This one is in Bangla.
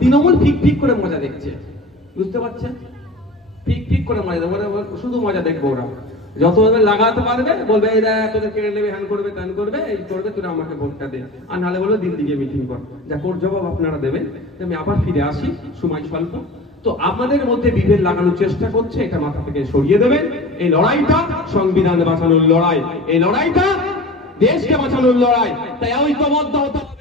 তৃণমূল ফিক ফিক করে মজা দেখছে, বুঝতে পারছেন? ফিক ফিক করে মজা দেখবে, শুধু মজা দেখবো ওরা। যত লাগাতে পারবে বলবে এই তোদের কেড়ে নেবে, হ্যান করবে, ত্যান করবে, এই করবে, তোরা আমাকে ভোটটা দে। আর নাহলে বলবে দিল্লি গিয়ে মিটিং কর। যা কোর জবাব আপনারা দেবেন। আমি আবার ফিরে আসি, সময় স্বল্প। তো আমাদের মধ্যে বিভেদ লাগানোর চেষ্টা করছে, এটা মাথা থেকে সরিয়ে দেবেন। এই লড়াইটা সংবিধান বাঁচানোর লড়াই, এই লড়াইটা দেশকে বাঁচানোর লড়াই। তাই ঐক্যবদ্ধ হতে হবে।